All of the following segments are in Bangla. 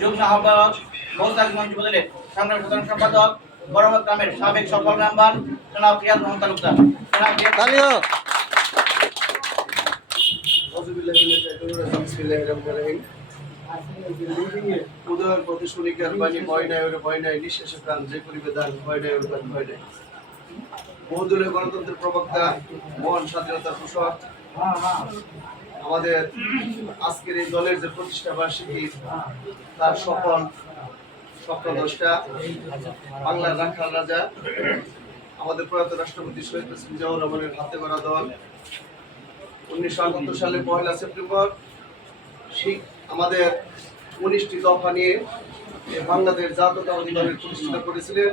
যুগ্ম আহ্বায়ক মৌসাগঞ্জ যুবদলের সংগ্রামী সাধারণ সম্পাদক বড়মত গ্রামের সাবেক সফল মেম্বার জনাব রিয়াজ মোহাম্মদ তালুকদার। উদয়ের প্রতি শুনিকার বাণী ভয় নাই ওরে ভয় নাই নিঃশ্বাসে প্রাণ যে করিবে দান ভয় নাই ওরে ভয় নাই। বহুদলীয় গণতন্ত্রের প্রবক্তা মহান স্বাধীনতার পোষক আমাদের আজকের এই দলের যে প্রতিষ্ঠা বার্ষিকী তার সফল স্বপ্নদ্রষ্টা বাংলার রাখাল রাজা আমাদের প্রয়াত রাষ্ট্রপতি শহীদ প্রেসিডেন্ট জিয়াউর রহমানের হাতে গড়া দল 1978 সালের 1 সেপ্টেম্বর ঠিক আমাদের 19টি দফা নিয়ে বাংলাদেশ জাতীয়তাবাদী দলের প্রতিষ্ঠা করেছিলেন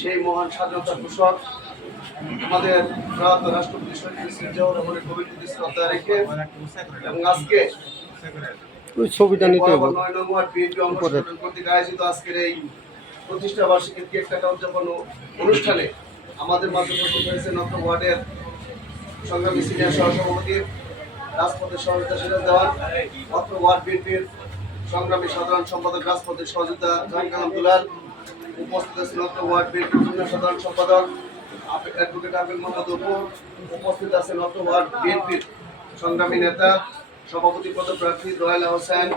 সেই মহান স্বাধীনতার পোষক আমাদের প্রয়াত রাষ্ট্রপতি শহীদ প্রেসিডেন্ট জিয়াউর রহমানের কবিতাকে শ্রদ্ধা রেখে এবং আজকে ছবিটা নিতে হবে 9 নং ওয়ার্ড বিএনপি অঙ্গসংগঠন কর্তৃক আয়োজিত আজকের এই প্রতিষ্ঠা বার্ষিকীর কেক কাটা উদযাপন অনুষ্ঠানে আমাদের মাঝে উপস্থিত হয়েছে নতুন ওয়ার্ডের সংগ্রামী সিনিয়র সহসভাপতি রাজপথের সহযোগিতা সিরাজ দেওয়ান, অত্র ওয়ার্ড বিএনপির সংগ্রামী সাধারণ সম্পাদক রাজপথের সহযোগিতা জাহাঙ্গীর আব্দুল্লাহ, উপস্থিত আছেন অত্র ওয়ার্ড বিএনপির যুগ্ম সাধারণ সম্পাদক অ্যাডভোকেট আবিল মোহাম্মদ অপু, উপস্থিত আছেন অত্র ওয়ার্ড বিএনপির সংগ্রামী নেতা সভাপতি পদপ্রার্থী দোয়ালা হোসেন,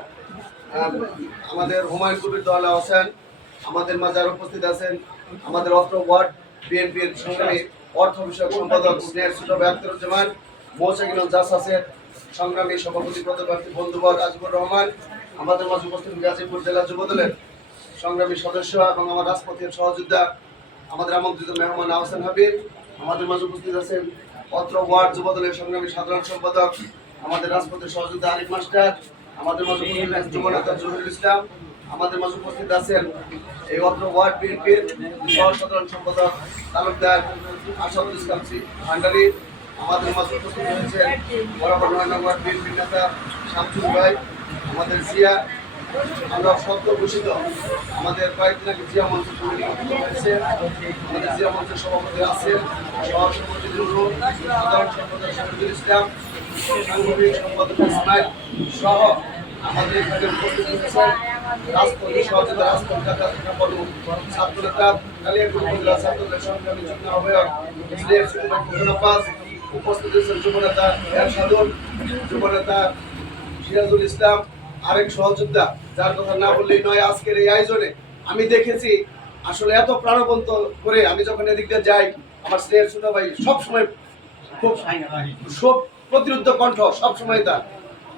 আমাদের হুমায়ুন কবির দোয়ালা হোসেন, আমাদের মাঝে আর উপস্থিত আছেন আমাদের অত্র ওয়ার্ড বিএনপির সংগ্রামী অর্থ বিষয়ক সম্পাদক স্নেহের ছোট ভাই আখতারুজ্জামান, মৌসাগিনল জাস আছে সংগ্রামী সভাপতি পদপ্রার্থী বন্ধুবর আজিবুর রহমান, আমাদের মাঝে উপস্থিত গাজীপুর জেলা যুবদলের সংগ্রামী সদস্য এবং আমার রাজপথের সহযোদ্ধা আমাদের আমন্ত্রিত মেহমান আহসান হাবিব, আমাদের মাঝে উপস্থিত আছেন অত্র ওয়ার্ড যুবদলের সংগ্রামী সাধারণ সম্পাদক আমাদের রাজপথের সহযোদ্ধা আরিফ মাস্টার, আমাদের মাঝে উপস্থিত আছেন যুবনেতা জহিরুল ইসলাম, আমাদের মাঝে উপস্থিত আছেন এই অত্র ওয়ার্ড বিএনপির সহ সাধারণ সম্পাদক তালুকদার আসাদুল ইসলাম ভান্ডারী, আমাদের মাঝে উপস্থিত হয়েছেন বরাবর 9 নং ওয়ার্ড বিএনপির নেতা শামসুল ভাই, আমাদের জিয়া, আমরা সদ্য ঘোষিত আমাদের কয়েকদিন আগে জিয়া মঞ্চ হয়েছে, আমাদের জিয়া মঞ্চের সভাপতি আছেন সহসভাপতি নুরুল, সাধারণ সম্পাদক শহীদুল ইসলাম, সাংগঠনিক সম্পাদক ইসমাইল সহ আমাদের এখানে উপস্থিত হয়েছেন রাজপথের সহযোগিতা রাজপথ ছাত্র নেতা কালিয়াকুর উপজেলা ছাত্রদের সংগ্রামী যুগ্ম আহ্বায়ক উপস্থিত হয়েছেন যুবনেতা এরশাদুল, যুবনেতা সিরাজুল ইসলাম, আরেক সহযোদ্ধা যার কথা না বললেই নয়। আজকের এই আয়োজনে আমি দেখেছি আসলে এত প্রাণবন্ত করে আমি যখন এদিক দিয়ে যাই আমার স্নেহের ছোট ভাই সবসময় খুব সব প্রতিরোধ কণ্ঠ সবসময় তার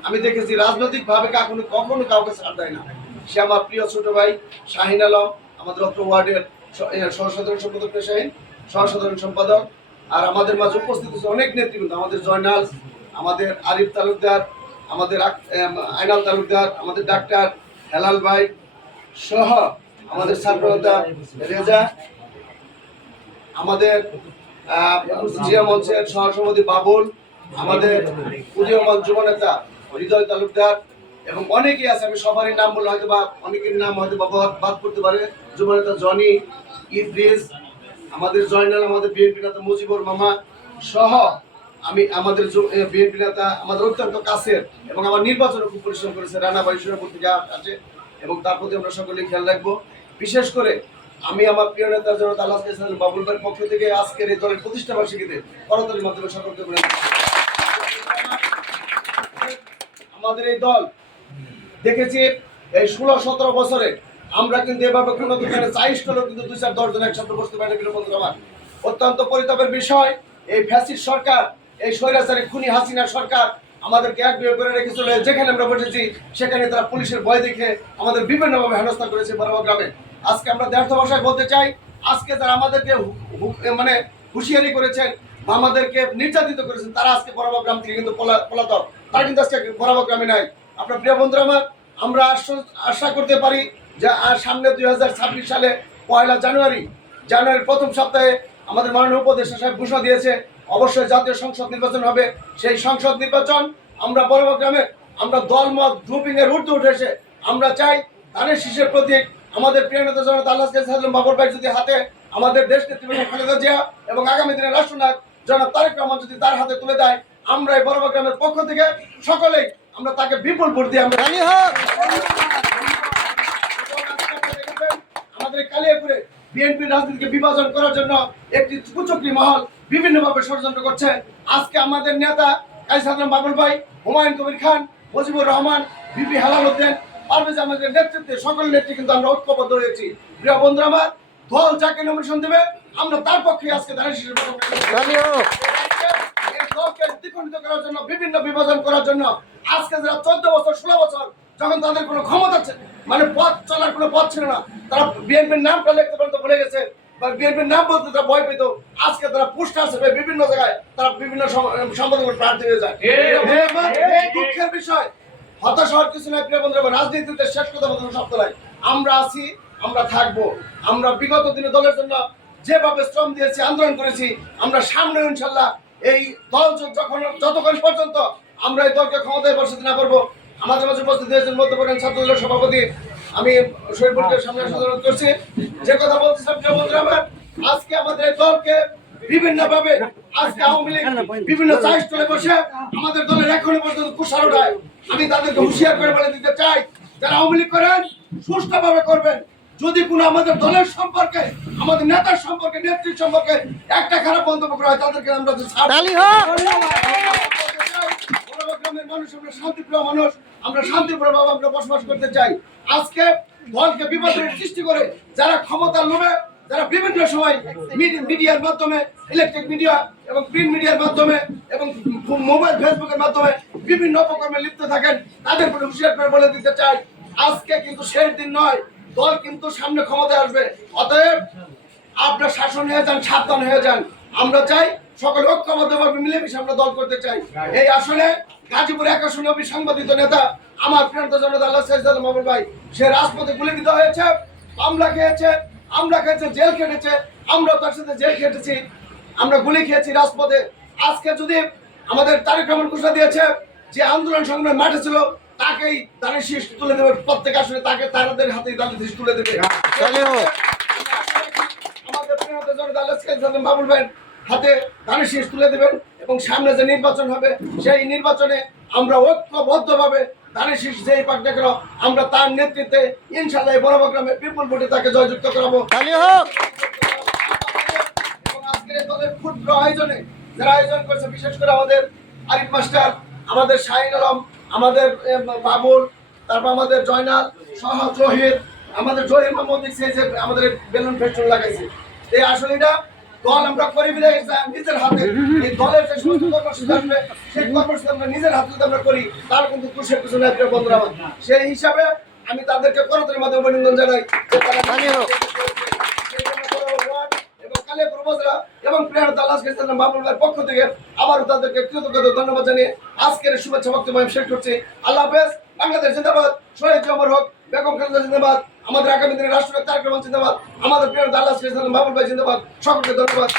আমি দেখেছি রাজনৈতিক ভাবে কখনো কাউকে ছাড় দেয় না। সে আমার প্রিয় ছোট ভাই শাহিন আলম, আমাদের অত্র ওয়ার্ডের সহসাধারণ সম্পাদক শাহিন, সহসাধারণ সম্পাদক, আর আমাদের মাঝে উপস্থিত আছে অনেক নেতৃবৃন্দ, আমাদের জয়নাল, আমাদের আরিফ তালুকদার, আমাদের আইনাল তালুকদার, আমাদের ডাক্তার হেলাল ভাই সহ আমাদের ছাত্রনেতা রেজা, আমাদের জিয়া মঞ্চের সহসভাপতি বাবুল, আমাদের উদীয়মান যুবনেতা হৃদয় তালুকদার এবং অনেকেই আছে, আমি সবারই নাম বললে হয়তো বা অনেকের নাম হয়তো বা বাদ করতে পারে, যুবনেতা জনি, ইদ্রিস, আমাদের জয়নাল, আমাদের বিএনপি নেতা মুজিবুর মামা সহ আমি আমাদের বিএনপি নেতা আমাদের অত্যন্ত কাছের এবং আমার নির্বাচনে খুব পরিশ্রম করেছে রানা ভাই সুরাপুর থেকে আছে এবং তার প্রতি আমরা সকলেই খেয়াল রাখবো। বিশেষ করে আমি আমার প্রিয় নেতা জনতা আল্লাহ বাবুল ভাইয়ের পক্ষ থেকে আজকের এই দলের প্রতিষ্ঠা বার্ষিকীতে করতালির মাধ্যমে সকলকে বলে আমাদের এই দল দেখেছি এই 16-17 বছরে আমরা কিন্তু এভাবে কোনো দোকানে 40 লোক কিন্তু 2-4-10 জন একসাথে বসতে পারে বন্ধু আমার অত্যন্ত পরিতাপের বিষয়। এই ফ্যাসিস্ট সরকার, এই স্বৈরাচারী খুনি হাসিনা সরকার আমাদেরকে এক বিয়ে করে রেখে চলে, যেখানে আমরা বসেছি সেখানে তারা পুলিশের ভয় দেখে আমাদের বিভিন্নভাবে হেনস্থা করেছে বরাবর গ্রামে। আজকে আমরা দ্ব্যর্থ ভাষায় বলতে চাই, আজকে যারা আমাদেরকে মানে হুঁশিয়ারি করেছেন বা আমাদেরকে নির্যাতিত করেছেন তারা আজকে বরাবর গ্রাম থেকে কিন্তু পলাতক, তারা কিন্তু আজকে বরাবর গ্রামে নাই। আপনার প্রিয় বন্ধুরা আমার, আমরা আশা করতে পারি যে সামনে 2026 সালে 1 জানুয়ারির প্রথম সপ্তাহে আমাদের মাননীয় উপদেষ্টা সাহেব ঘোষণা দিয়েছে অবশ্যই জাতীয় সংসদ নির্বাচন হবে। সেই সংসদ নির্বাচন আমরা বরাবর গ্রামে আমরা দলমত গ্রুপিং এর ঊর্ধ্বে উঠেছে আমরা চাই ধানের শীষের প্রতীক আমাদের প্রিয় নেতা জনতা আল্লাহ বাবর ভাই যদি হাতে আমাদের দেশ নেত্রী খালেদা জিয়া এবং আগামী দিনের রাষ্ট্রনায়ক জনাব তারেক রহমান যদি তার হাতে তুলে দেয়, আমরা এই বরাবর গ্রামের পক্ষ থেকে সকলেই আমরা তাকে বিপুল ভোট দিয়ে আমরা বিএনপি রাজনীতিকে বিভাজন করার জন্য একটি কুচক্রী মহল বিভিন্নভাবে ষড়যন্ত্র করছে। আজকে আমাদের নেতা কাজী সাদ্দাম বাবুল ভাই, হুমায়ুন কবির খান, মুজিবুর রহমান, বিপি হেলাল উদ্দিন, পারভেজ আহমেদের নেতৃত্বে সকল নেত্রী কিন্তু আমরা ঐক্যবদ্ধ হয়েছি। প্রিয় বন্ধুরা আমার, দল যাকে নমিনেশন দেবে আমরা তার পক্ষে আজকে দাঁড়িয়ে এই দলকে দ্বিখণ্ডিত করার জন্য, বিভিন্ন বিভাজন করার জন্য আজকে যারা 14 বছর 16 বছর যখন তাদের কোনো ক্ষমতা মানে পথ চলার কোনো পথ ছিল না, তারা বিএনপির নামটা লিখতে পর্যন্ত ভুলে গেছে বা বিএনপির নাম বলতে তারা ভয় পেত। আজকে তারা পোস্টার হিসেবে বিভিন্ন জায়গায় তারা বিভিন্ন সম্পাদক প্রার্থী হয়ে যায়। দুঃখের বিষয়, হতাশ হওয়ার কিছু নয় প্রিয় বন্ধুরা। রাজনীতিতে শেষ কথা বলতে শব্দ নাই। আমরা আছি, আমরা থাকবো। আমরা বিগত দিনে দলের জন্য যেভাবে শ্রম দিয়েছি, আন্দোলন করেছি, আমরা সামনে ইনশাল্লাহ এই দল যতক্ষণ পর্যন্ত আমরা এই দলকে ক্ষমতায় বসাতে না পারবো। আমাদের মাঝে উপস্থিত হয়েছেন মধ্যপ্রদেশ ছাত্র দলের সভাপতি, আমি শহীদপুরকে সামনে অনুরোধ করছি। যে কথা বলতেছিলাম প্রিয় বন্ধুরা আমার, আজকে আমাদের এই দলকে বিভিন্নভাবে আজকে আওয়ামী লীগ বিভিন্ন চাইস্থলে বসে আমাদের দলের এখনো পর্যন্ত কুশার ওঠায়। আমি তাদেরকে হুঁশিয়ার করে বলে দিতে চাই, যারা আওয়ামী লীগ করেন সুষ্ঠুভাবে করবেন। যদি কোনো আমাদের দলের সম্পর্কে, আমাদের নেতার সম্পর্কে, নেত্রীর সম্পর্কে একটা খারাপ মন্তব্য করা হয়, তাদেরকে আমরা গ্রামের মানুষ, আমরা শান্তিপ্রিয় মানুষ, আমরা শান্তিপ্রিয়ভাবে আমরা বসবাস করতে চাই। আজকে দলকে বিপদের সৃষ্টি করে যারা ক্ষমতার লোভে, যারা বিভিন্ন সময় মিডিয়ার মাধ্যমে, ইলেকট্রিক মিডিয়া এবং প্রিন্ট মিডিয়ার মাধ্যমে এবং মোবাইল ফেসবুকের মাধ্যমে বিভিন্ন অপকর্মে লিপ্ত থাকেন, তাদের প্রতি হুঁশিয়ার করে বলে দিতে চাই, আজকে কিন্তু শেষ দিন নয়, দল কিন্তু সামনে ক্ষমতায় আসবে। অতএব আপনার শাসন হয়ে যান, সাবধান হয়ে যান। আমরা চাই সকলে ঐক্যবদ্ধভাবে মিলেমিশে আমরা দল করতে চাই। এই আসলে গাজীপুর 1 আসনে সাংবাদিক নেতা আমার প্রিয় জনতা আল্লাহ সাইদাল মাহবুব ভাই, সে রাজপথে গুলিবিদ্ধ হয়েছে, মামলা খেয়েছে, আমরা খেয়েছে, জেল খেটেছে, আমরা তার সাথে জেল খেটেছি, আমরা গুলি খেয়েছি রাজপথে। আজকে যদি আমাদের তারেক রহমান ঘোষণা দিয়েছে যে আন্দোলন সংগ্রামের মাঠে ছিল, তাকেই দানের শীষ তুলে দেবে, প্রত্যেক আসলে তাকে তাদের হাতেই দানের শীষ তুলে দেবে। আমাদের প্রিয় জনতা আল্লাহ সাইদাল মাহবুব ভাই হাতে ধানের শীষ তুলে দেবেন এবং সামনে যে নির্বাচন হবে সেই নির্বাচনে আমরা ঐক্যবদ্ধভাবে ধানের শীষ যেই পাক না কেন আমরা তার নেতৃত্বে ইনশাআল্লাহ বড়গ্রামে বিপুল ভোটে তাকে জয়যুক্ত করাবো। এবং আজকের দলের ক্ষুদ্র আয়োজনে যারা আয়োজন করছে, বিশেষ করে আমাদের আরিফ মাস্টার, আমাদের শাহিন আলম, আমাদের বাবুল, তারপর আমাদের জয়নাল সহ জহির, আমাদের জহির মোহাম্মদ আমাদের বেলুন ফেস্টুন লাগাইছে। এই আসলে এটা দল আমরা করি নিজের হাতে, এই দলের যে সমস্ত কর্মসূচি আসবে সেই কর্মসূচি আমরা নিজের হাতে যদি আমরা করি, তার কিন্তু খুশির কিছু নাই প্রিয় বন্ধুরা আমার। সেই হিসাবে আমি তাদেরকে করতের মাধ্যমে অভিনন্দন জানাই এবং কালিয়াপুর উপজেলা এবং প্রিয় আল্লাহ সাইদাল মাহবুব ভাইয়ের পক্ষ থেকে আবারও তাদেরকে কৃতজ্ঞতা ধন্যবাদ জানিয়ে আজকের শুভেচ্ছা বক্তব্য আমি শেষ করছি। আল্লাহ হাফেজ। বাংলাদেশ জিন্দাবাদ, শহীদ অমর হোক, বেগম খালেদা জিন্দাবাদ, আমাদের আগামী দিনের রাষ্ট্রপতি তারেক রহমান জিন্দাবাদ, আমাদের প্রিয় আল্লাহ সাইদাল মাহবুব ভাই জিন্দাবাদ। সকলকে ধন্যবাদ।